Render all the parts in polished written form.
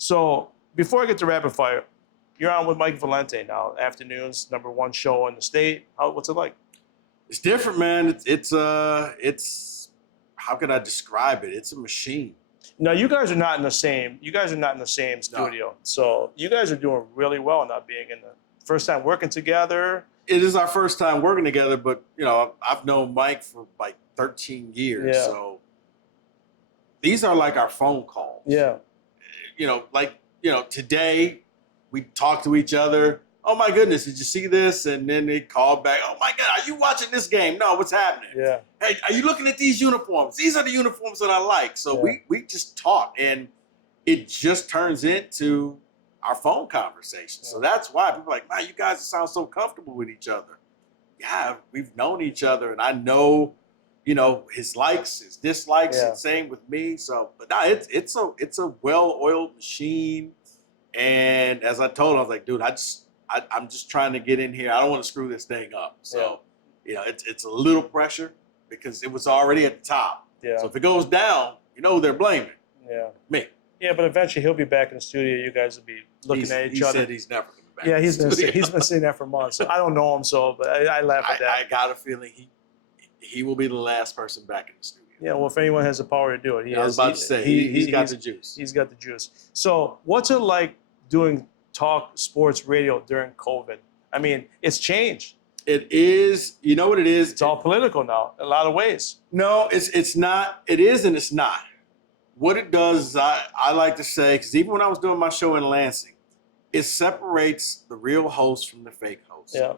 So before I get to rapid fire, you're on with Mike Valente now, afternoons, #1 show in the state. What's it like? It's different, man. It's how can I describe it? It's a machine. Now you guys are not in the same. You guys are not in the same studio. No. So you guys are doing really well not being in the first time working together. It is our first time working together, but you know, I've known Mike for like 13 years. Yeah. So these are like our phone calls. Yeah. You know, like, you know, today we talk to each other. Oh my goodness, did you see this? And then they call back. Oh my God, are you watching this game? No, what's happening? Yeah. Hey, are you looking at these uniforms? These are the uniforms that I like. So yeah. we just talk, and it just turns into our phone conversation. Yeah. So that's why people are like, man, you guys sound so comfortable with each other. Yeah, we've known each other, and I know, you know, his likes, his dislikes, and same with me. So, but no, it's a well-oiled machine. And as I told him, I was like, dude, I'm just trying to get in here. I don't want to screw this thing up. So, you know, it's a little pressure because it was already at the top. Yeah. So if it goes down, you know who they're blaming. Yeah. Me. Yeah, but eventually he'll be back in the studio. You guys will be looking at each other. He said he's never coming back. Yeah, he's been saying that for months. I don't know him, so but I laugh at that. I got a feeling he will be the last person back in the studio. Yeah, well, if anyone has the power to do it, I was about to say, he's got the juice. He's got the juice. So what's it like doing talk sports radio during COVID? I mean, it's changed. It is. You know what it is? It's all political now in a lot of ways. No, it's not. It is and it's not. What it does is I like to say, because even when I was doing my show in Lansing, it separates the real host from the fake host. Yeah.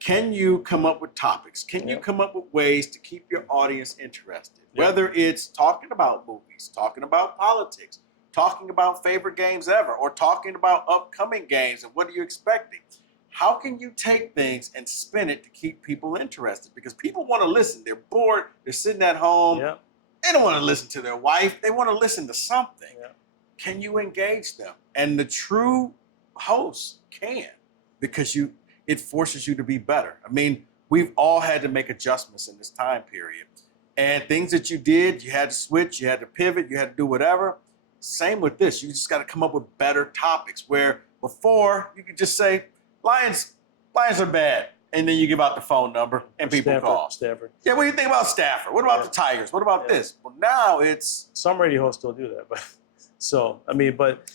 Can you come up with topics? Can you come up with ways to keep your audience interested? Yeah. Whether it's talking about movies, talking about politics, talking about favorite games ever, or talking about upcoming games and what are you expecting? How can you take things and spin it to keep people interested? Because people want to listen. They're bored. They're sitting at home. Yeah. They don't want to listen to their wife. They want to listen to something. Yeah. Can you engage them? And the true host can, because it forces you to be better. I mean, we've all had to make adjustments in this time period. And things that you did, you had to switch, you had to pivot, you had to do whatever. Same with this. You just got to come up with better topics, where before you could just say, Lions are bad. And then you give out the phone number and people call. Stafford. Yeah, what do you think about Stafford? What about the Tigers? What about this? Well, now it's... Some radio hosts still do that. But so, I mean, but...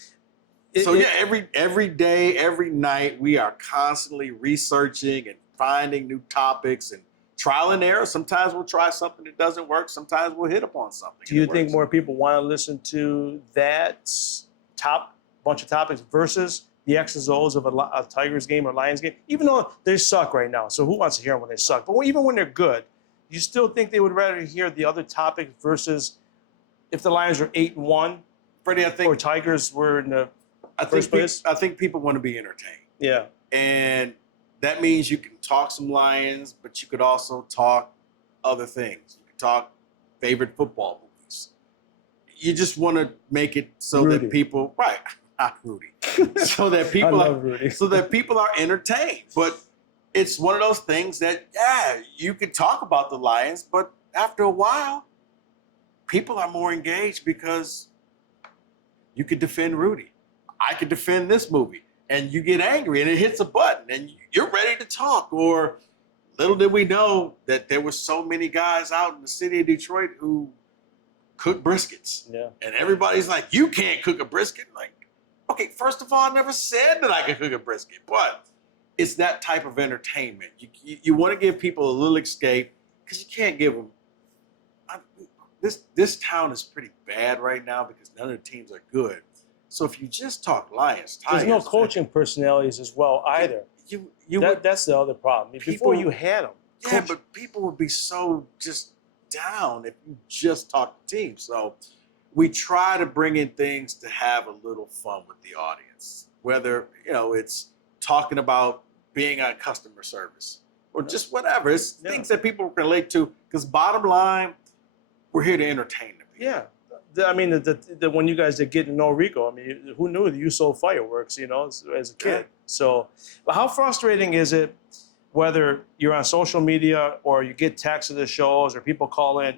every day, every night, we are constantly researching and finding new topics and trial and error. Sometimes we'll try something that doesn't work. Sometimes we'll hit upon something. Do you think more people want to listen to that bunch of topics versus the X's and O's of a Tigers game or Lions game? Even though they suck right now, so who wants to hear them when they suck? But even when they're good, you still think they would rather hear the other topics versus if the Lions are 8-1, Fredi, I think, or Tigers were in the first place? I think people want to be entertained. Yeah. And that means you can talk some Lions, but you could also talk other things. You could talk favorite football movies. You just want to make it so that people, right, not Rudy, so that people are entertained. But it's one of those things that, you could talk about the Lions, but after a while, people are more engaged because you could defend Rudy. I could defend this movie. And you get angry and it hits a button and you're ready to talk. Or little did we know that there were so many guys out in the city of Detroit who cook briskets. Yeah. And everybody's like, you can't cook a brisket. Like, okay, first of all, I never said that I could cook a brisket, but it's that type of entertainment. You want to give people a little escape, because you can't give them. This town is pretty bad right now because none of the teams are good. So if you just talk Lions, Tigers, there's no coaching personalities as well either. That's the other problem. Before you had them. Yeah, but people would be so just down if you just talk to teams. So we try to bring in things to have a little fun with the audience. Whether, it's talking about being on customer service or just whatever. It's things that people relate to, because bottom line, we're here to entertain them. Yeah. I mean, when you guys did get to know Rico, I mean, who knew that you sold fireworks, as a kid? Yeah. So, but how frustrating is it, whether you're on social media or you get texts of the shows or people call in?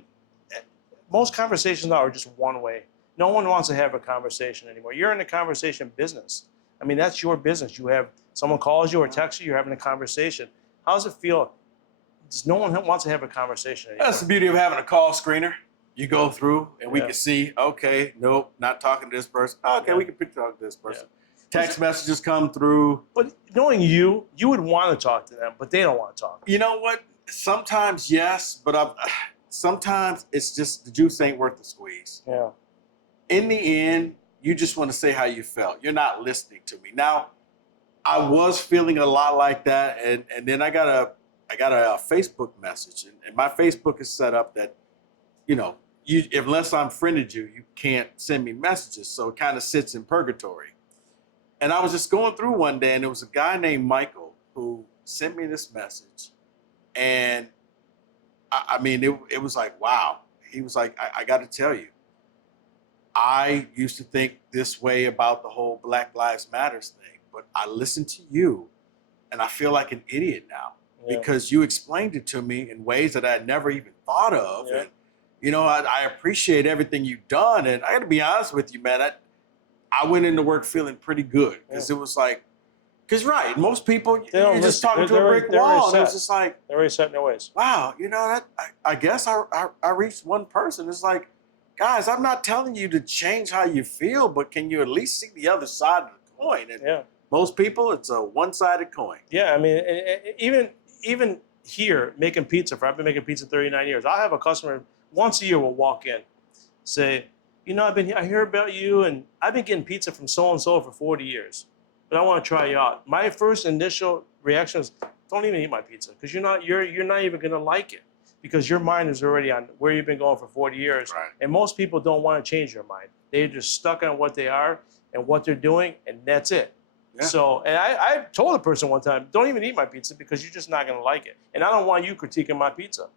Most conversations now are just one way. No one wants to have a conversation anymore. You're in the conversation business. I mean, that's your business. You have someone calls you or texts you, you're having a conversation. How does it feel? Just no one wants to have a conversation anymore. That's the beauty of having a call screener. You go through and we Yeah. can see, okay, nope, not talking to this person. Okay, Yeah. we can pick talk to this person. Text messages come through. But knowing you would want to talk to them, but they don't want to talk. You know what? Sometimes yes, but sometimes it's just the juice ain't worth the squeeze. Yeah. In the end, you just want to say how you felt. You're not listening to me. Now, I was feeling a lot like that, and then I got a Facebook message, and my Facebook is set up that, you know, unless I'm friended you can't send me messages, so it kind of sits in purgatory. And I was just going through one day, and there was a guy named Michael who sent me this message, and I mean, it was like, wow. He was like, I got to tell you, I used to think this way about the whole Black Lives Matters thing, but I listened to you, and I feel like an idiot now because you explained it to me in ways that I had never even thought of. Yeah. And, you know, I appreciate everything you've done. And I got to be honest with you, man, I went into work feeling pretty good because it was like, because most people, you're just talking to a brick wall. And it was just like, they're already set in their ways. wow, you know, I guess I reached one person. It's like, guys, I'm not telling you to change how you feel, but can you at least see the other side of the coin? And most people, it's a one-sided coin. Yeah, I mean, even here, making pizza, I've been making pizza 39 years. I'll have a customer once a year will walk in, say, you know, I hear about you, and I've been getting pizza from so-and-so for 40 years, but I want to try you out. My first initial reaction is, don't even eat my pizza, because you're not even going to like it, because your mind is already on where you've been going for 40 years. Right. And most people don't want to change their mind. They're just stuck on what they are and what they're doing, and that's it. Yeah. So, and I told a person one time, don't even eat my pizza because you're just not going to like it. And I don't want you critiquing my pizza.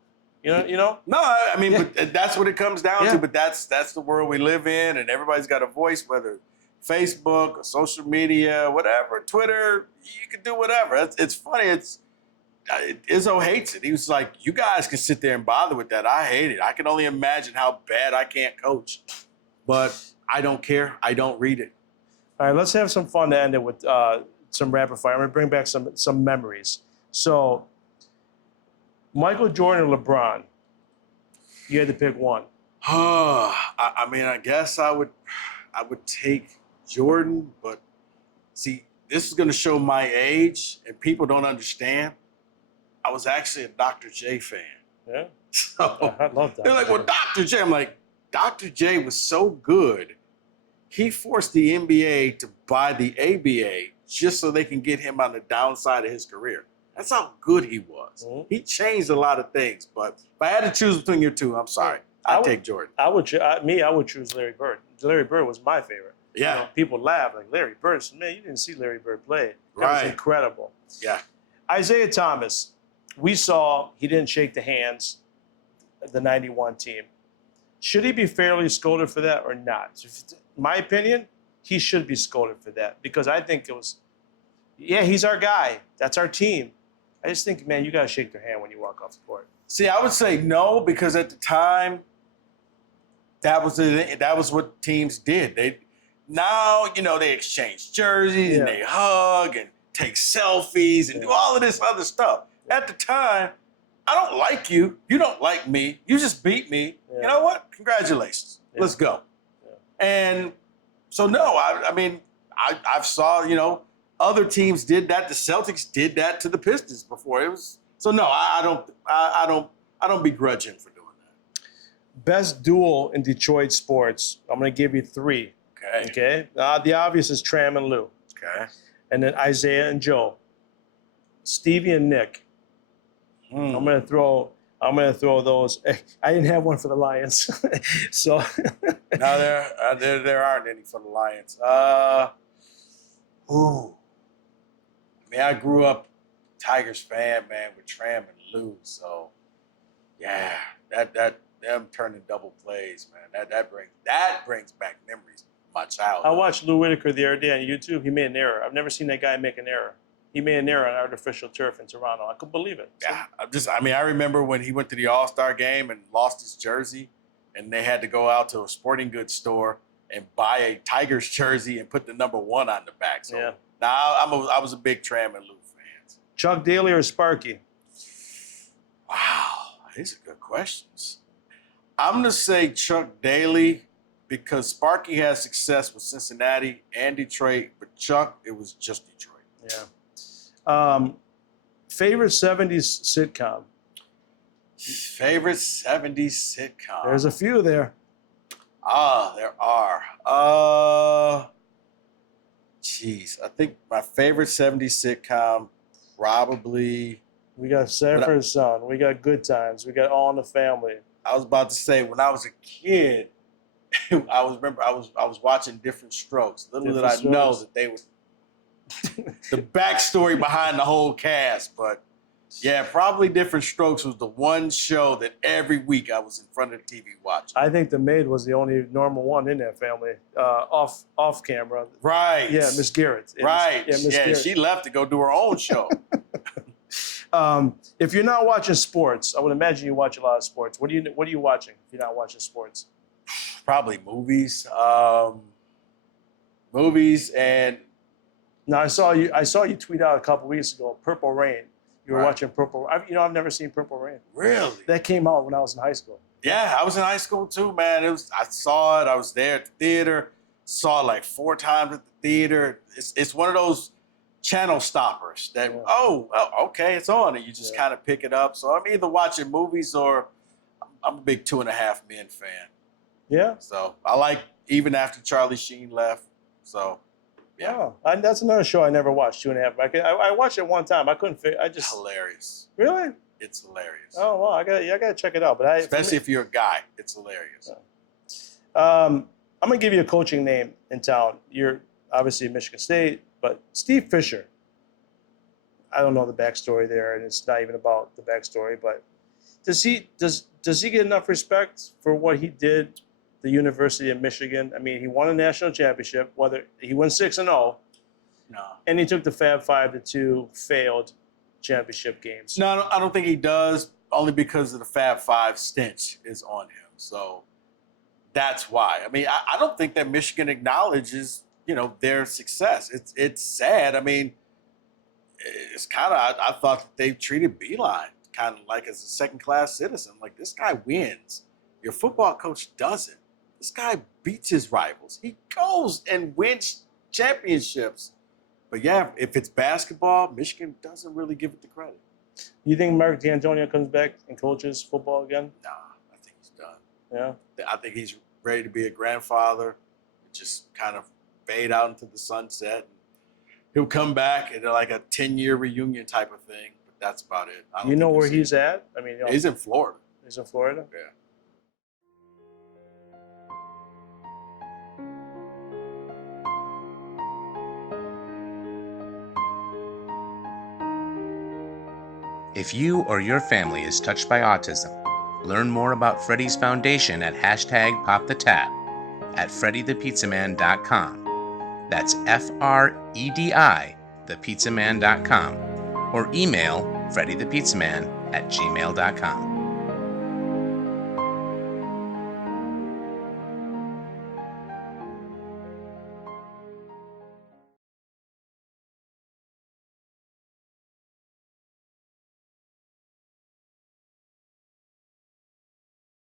You know? No, I mean, but that's what it comes down to. But that's the world we live in, and everybody's got a voice, whether Facebook or social media, whatever, Twitter, you can do whatever. It's funny. Izzo hates it. He was like, you guys can sit there and bother with that. I hate it. I can only imagine how bad I can't coach. But I don't care. I don't read it. All right, let's have some fun to end it with some rapid fire. I'm going to bring back some memories. So, Michael Jordan or LeBron? You had to pick one. I mean, I guess I would take Jordan, but see, this is going to show my age, and people don't understand. I was actually a Dr. J fan. Yeah? So I love that. they're like, well, Dr. J. I'm like, Dr. J was so good, he forced the NBA to buy the ABA just so they can get him on the downside of his career. That's how good he was. Mm-hmm. He changed a lot of things, but if I had to choose between your two, I'm sorry. I'd take Jordan. I would choose Larry Bird. Larry Bird was my favorite. Yeah. You know, people laugh like, Larry Bird. Man, you didn't see Larry Bird play. That was incredible. Yeah. Isaiah Thomas, we saw he didn't shake the hands of the 91 team. Should he be fairly scolded for that or not? In my opinion, he should be scolded for that because I think it was, he's our guy. That's our team. I just think, man, you got to shake their hand when you walk off the court. See, I would say no because at the time, that was what teams did. They exchange jerseys and they hug and take selfies and do all of this other stuff. At the time, I don't like you. You don't like me. You just beat me. You know what? Congratulations. Let's go. Yeah. And so no, I mean, I've saw, other teams did that. The Celtics did that to the Pistons before. It was so no, I don't begrudge him for doing that. Best duel in Detroit sports. I'm going to give you three. Okay. The obvious is Tram and Lou. Okay. And then Isaiah and Joe. Stevie and Nick. I'm going to throw those. I didn't have one for the Lions, so. No, there aren't any for the Lions. I mean, I grew up Tigers fan, man, with Tram and Lou. So, yeah, that them turning double plays, man. That brings back memories of my childhood. I watched Lou Whitaker the other day on YouTube. He made an error. I've never seen that guy make an error. He made an error on artificial turf in Toronto. I couldn't believe it. Yeah, I remember when he went to the All-Star game and lost his jersey, and they had to go out to a sporting goods store and buy a Tigers jersey and put the number 1 on the back. So Yeah. now I was a big Tram and Lou fan. Chuck Daly or Sparky? Wow, these are good questions. I'm going to say Chuck Daly because Sparky had success with Cincinnati and Detroit, but Chuck, it was just Detroit. Yeah. Favorite 70s sitcom? Favorite 70s sitcom? There's a few there. There are. Geez, I think my favorite 70s sitcom probably. We got Sanford & Son. We got Good Times. We got All in the Family. I was about to say when I was a kid, I was watching Different Strokes. Little did I know that they were the backstory behind the whole cast. But yeah, probably Different Strokes was the one show that every week I was in front of the TV watching. I think the maid was the only normal one in that family, off camera. Right. Yeah, Miss Garrett. Right. Miss Yeah, Garrett. she left to go do her own show. If you're not watching sports, I would imagine you watch a lot of sports. What are you watching if you're not watching sports? Probably movies. Movies and. Now I saw you tweet out a couple weeks ago, Purple Rain. You were watching Purple. I've never seen Purple Rain. Really? That came out when I was in high school. Yeah, I was in high school too, man. I saw it. I was there at the theater. Saw it like 4 times at the theater. It's one of those channel stoppers that okay, it's on, and you just kind of pick it up. So I'm either watching movies or I'm a big 2.5 Men fan. Yeah. So I like even after Charlie Sheen left. So. Yeah, that's another show I never watched. 2.5. I watched it one time. I couldn't figure. Hilarious. Really? It's hilarious. Oh wow, I gotta check it out. But especially if you're a guy, it's hilarious. I'm gonna give you a coaching name in town. You're obviously Michigan State, but Steve Fisher. I don't know the backstory there, and it's not even about the backstory. But does he get enough respect for what he did? The University of Michigan. I mean, he won a national championship. Whether he went 6-0, no, and he took the Fab Five to 2 failed championship games. No, I don't think he does. Only because of the Fab Five stench is on him. So that's why. I mean, I don't think that Michigan acknowledges, their success. It's sad. I mean, it's kind of. I thought that they treated Beeline kind of like as a second-class citizen. Like, this guy wins. Your football coach doesn't. This guy beats his rivals. He goes and wins championships. But yeah, if it's basketball, Michigan doesn't really give it the credit. You think Mark D'Antonio comes back and coaches football again? Nah, I think he's done. Yeah? I think he's ready to be a grandfather, just kind of fade out into the sunset. He'll come back at like a 10-year reunion type of thing, but that's about it. You know where he's at? I mean, he's in Florida. He's in Florida? Yeah. If you or your family is touched by autism, learn more about Fredi's Foundation at #PopTheTap at FrediThePizzaMan.com. That's FREDI, thepizzaman.com, or email FrediThePizzaman@gmail.com.